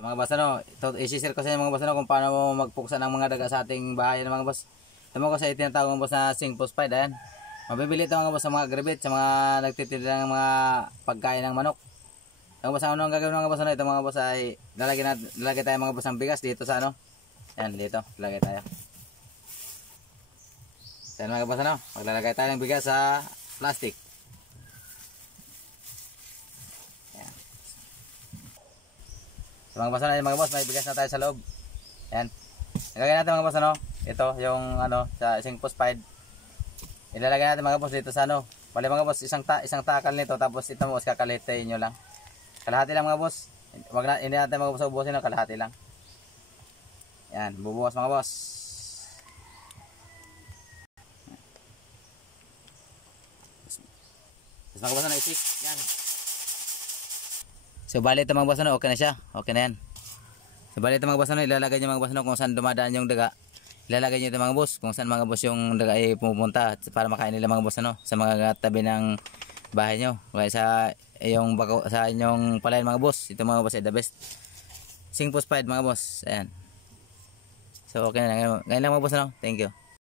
So mga boss, ano, ito, isi-share ko sa inyo mga boss, ano, kung paano mo magpuksa ng mga daga sa ating bahay ng mga boss. Ito mga boss ay tinatawag mga boss na zinc phosphide. Ayan. Mabibili ito mga boss sa mga gravit, sa mga nagtitinda ng mga pagkain ng manok. Mga boss, ano ang gagawin mga boss, ano, ito mga boss ay lalagay tayo mga boss ng bigas dito sa ano. Ayan, dito, lalagay tayo. So mga boss, ano, maglalagay tayo ng bigas sa plastic. So mga boss, may bigas na tayo sa loob. Ayan. Nagagay natin mga boss, ano, ito yung ano sa zinc phosphide. Ilalagay natin mga boss dito sa ano. Bali mga boss, isang takal nito, tapos ito mga boss kakalitain nyo lang. Kalahati lang mga boss. Hindi natin mga boss ubusin, no, kalahati lang. Ayan, bubuwas mga boss. Tapos mga boss, ano, isik. Yan. So bali ito mga boss, ano, okay na siya. Okay na yan. So bali ito mga boss, ano, ilalagay nyo mga boss, ano, kung saan dumadaan yung daga. Ilalagay nyo ito mga boss, kung saan mga boss yung daga ay pumupunta para makain nila mga boss, ano, sa mga tabi ng bahay nyo. Kaya sa inyong palayan mga boss, ito mga boss ay the best. Zinc phosphide mga boss. Ayan. So okay na lang. Ngayon lang mga boss, ano. Thank you.